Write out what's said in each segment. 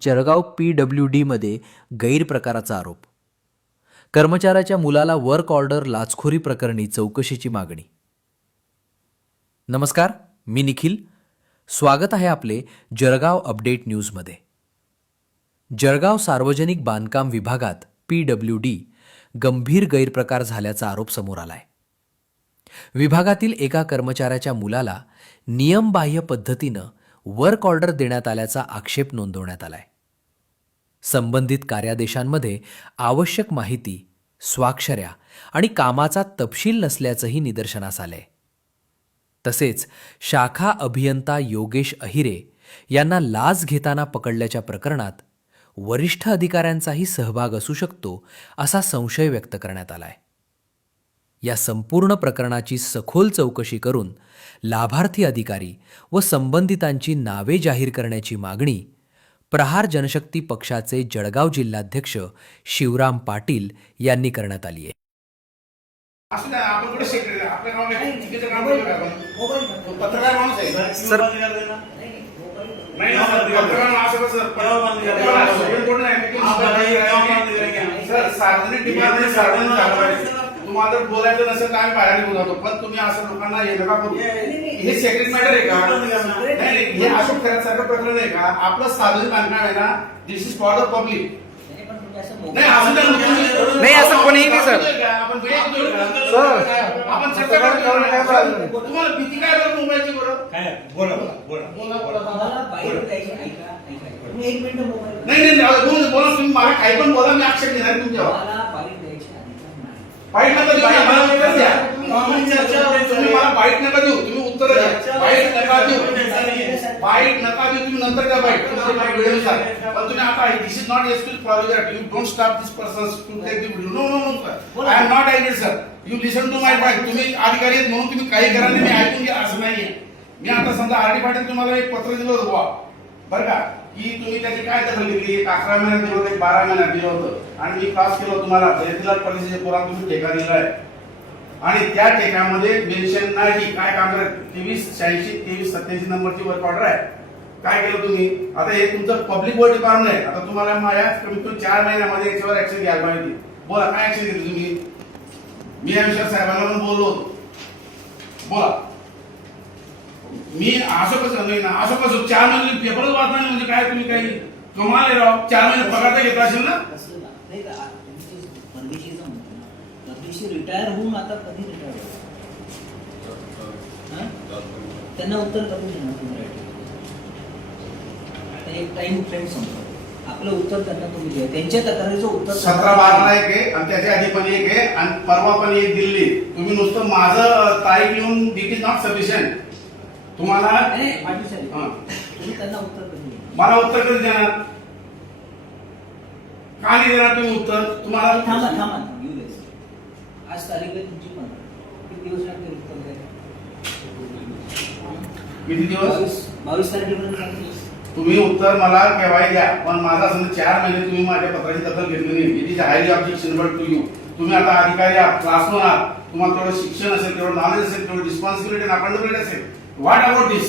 Jalgaon PWD मध्ये गैरप्रकाराचा आरोप. कर्मचाऱ्याच्या मुलाला वर्क ऑर्डर लाचखोरी प्रकरणी चौकशीची मागणी. नमस्कार, मी निखिल. स्वागत आहे आपले जळगाव अपडेट न्यूजमध्ये. जळगाव सार्वजनिक बांधकाम विभागात PWD गंभीर गैरप्रकार झाल्याचा आरोप समोर आलाय. विभागातील एका कर्मचाऱ्याच्या मुलाला नियमबाह्य पद्धतीनं वर्क ऑर्डर देण्यात आल्याचा आक्षेप नोंदवण्यात आलाय. संबंधित कार्यादेशांमध्ये आवश्यक माहिती, स्वाक्षऱ्या आणि कामाचा तपशील नसल्याचंही निदर्शनास आलंय. तसेच शाखा अभियंता योगेश अहिरे यांना लाच घेताना पकडल्याच्या प्रकरणात वरिष्ठ अधिकाऱ्यांचाही सहभाग असू शकतो असा संशय व्यक्त करण्यात आलाय. या संपूर्ण प्रकरणाची सखोल चौकशी करून लाभार्थी अधिकारी व संबंधितांची नावे जाहीर करण्याची मागणी प्रहार जनशक्ती पक्षाचे जळगाव जिल्हाध्यक्ष शिवराम पाटील यांनी करण्यात आली आहे. तुम्हाला बोलायचं नसेल तर आम्ही बाहेर निघून जातो, पण तुम्ही असं लोकांना हे नका करू. हे सेक्रेट मॅटर आहे का? नाही, हे अशोक खऱ्यासारखं प्रकरण आहे का? आपलं सार्वजनिक बांधकाम आहे ना, दिस इज फॉर द पब्लिक. नाही असं कोणीही नाही सर. आपण चर्चा करतो. तुम्हाला भीती काय बरं मुंबईची? बरं बोला नाही बोला तुम्ही. मला काही पण बोला, मी आक्षेप घेणार तुमच्यावर. बाईट नका देऊ, तुम्ही मला बाईट नका देऊ, तुम्ही उत्तर द्या. बाईट नका देऊ, तुम्ही नंतर द्या बाईट वेळेनुसार. पण तुम्ही आता this is not excuse for that. You don't stop this person to take the video. No no no, I am not agree sir. You listen to my point. तुम्ही अधिकारी आहेत म्हणून तुम्ही काही करा, मी ऐकून घ्या असं नाहीये. मी आता समजा आरडी पाटील तुम्हाला एक पत्र दिलं होतं बरं का, की तुम्ही त्याची काय दखल घेतली. 11 महिन्यात दिलं होतं, 12 महिन्यात दिलं होतं आणि मी पास केलं तुम्हाला. जयतीलाल पॉलिसीच्या पुरात तुम्ही ठेका दिलाय आणि त्या ठेक्यामध्ये मेन्शन नाही काय काम करत. 2386 2387 नंबरची वर्क ऑर्डर आहे. काय केलं तुम्ही? आता हे तुमचं पब्लिक वर्क डिपार्टमेंट आहे. आता तुम्हाला माझ्या कमीत कमी 4 महिन्यामध्ये याच्यावर ऍक्शन घ्यायला पाहिजे. बोला काय ऍक्शन घेतली तुम्ही? मी या विषयावर साहेबांना पण बोललो होतो. बोला. मी असं कसं नाही ना, असं कसं 4 महिने पेपरच वाचणार नाही म्हणजे काय? तुम्ही काही कमाल आहे राव. 4 महिने पगार तर घेतला असेल ना. रिटायर होऊन आता कधी रिटायर त्यांना उत्तर कधी देणार? एक टाइम फ्रेम संपतो. आपलं उत्तर त्यांना तुम्ही द्या. त्यांच्या तक्रारीचं उत्तर 17-12 एक आहे आणि त्याच्या आधी पण एक आहे आणि परवा पण एक दिल्ली. तुम्ही नुसतं माझं तारीख लिहून इट इज नॉट सफिशियंट. तुम्हाला तुम्ही त्यांना उत्तर कधी मला उत्तर कधी देणार? का नाही देणार तुम्ही उत्तर? तुम्हाला थांबा आज तारीख आहे तुमची. पण किती दिवस लागतील उत्तर द्यायला? किती दिवस? 22 तारखेपर्यंत तुम्ही उत्तर मला केव्हाही द्या, पण माझा समजा 4 महिने तुम्ही माझ्या पत्राची दखल घेतली नाही. It is highly objectionable to you. तुम्ही आता अधिकारी आहात, क्लासमन आहात, तुम्हाला तेवढं शिक्षण असेल, तेवढं नॉलेज असेल, तेवढं रिस्पॉन्सिबिलिटी आणि अकाउंटेबिलिटी असेल. व्हॉट अबाउट दिस?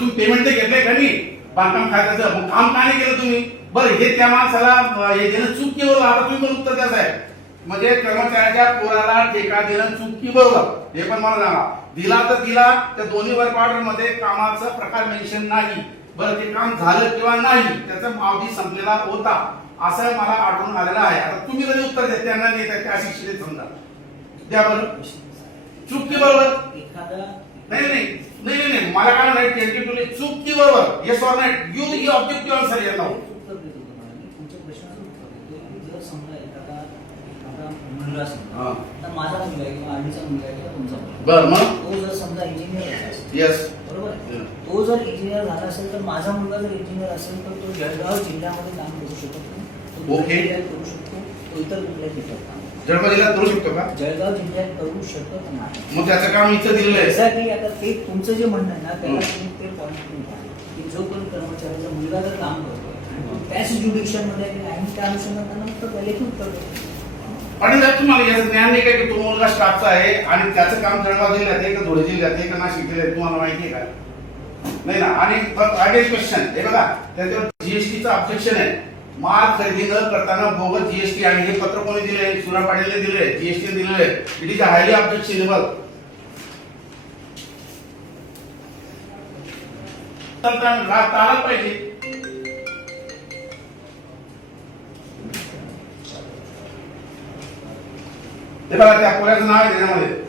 तुम्ही पेमेंट ते घेतलंय का नाही बांधकाम खात्याचं? मग काम का नाही केलं तुम्ही? बरं, हे त्या माणसाला हे देणं चूक की बरोबर? आता तुम्ही पण उत्तर द्यायचं आहे. म्हणजे कर्मचाऱ्याच्या पोराला ठेका देणं चूक की बरोबर हे पण मला सांगा. दिला तर दिला. त्या दोन्ही वर्क ऑर्डर मध्ये कामाचा प्रकार मेन्शन नाही. बरं, ते काम झालं किंवा नाही त्याचा अवधी संपलेला होता असं मला आढळून आलेलं आहे. आता तुम्ही कधी उत्तर द्या, त्यांना नाही त्या शिक्षित समजा द्या. बरं, चूक की बरोबर? नाही मला काय नाही. टेंटेटिव्हली चूक की बरोबर? Yes or not? You objective answer येत नाव. माझा मुलगा आहे किंवा आडीचा मुलगा आहे किंवा तुमचा मुलगा. बरं, मग तो जर समजा इंजिनियर येस बरोबर आहे. तो जर इंजिनियर झाला असेल तर माझा मुलगा जर इंजिनियर असेल तर तो जळगाव जिल्ह्यामध्ये काम करू शकत नाही. ओके. करू शकतो. तो इतर कुठल्याही जिल्ह्यात काम जळगाव जिल्ह्यात करू शकतो का? जळगाव जिल्ह्यात करू शकत नाही. मग त्याचं काम इथं दिलेलं आहे. एक्झॅक्टली. आता ते तुमचं जे म्हणणं आहे ना त्याला तुम्ही ते पॉईंट की जो कोणी कर्मचाऱ्याचा मुलगा जर काम करतोय आणि त्याच ज्युडिक्शन मध्ये आणि त्या अनुषंगाने त्यांना उत्तर द्यायला उत्तर देतो. आणि जर तुम्हाला याचं ज्ञान नाही काय की तो मुलगा स्टाफचा आहे आणि त्याचं काम जळगाव जिल्ह्यात आहे का धुळे जिल्ह्यात आहे का नाशिक जिल्ह्यात तुम्हाला माहिती आहे का? नाही ना. आणि अगेन क्वेश्चन हे बघा, त्याच्यावर जीएसटीचं ऑब्जेक्शन आहे. माल खरेदी न करताना बोगस जीएसटी, आणि हे पत्र कोणी दिले? सुरा पाटीलने दिले, जीएसटी दिलेले. It is highly objectionable. राग आला पाहिजे. ते बघा त्या पोऱ्याचं नाव आहे त्याच्यामध्ये.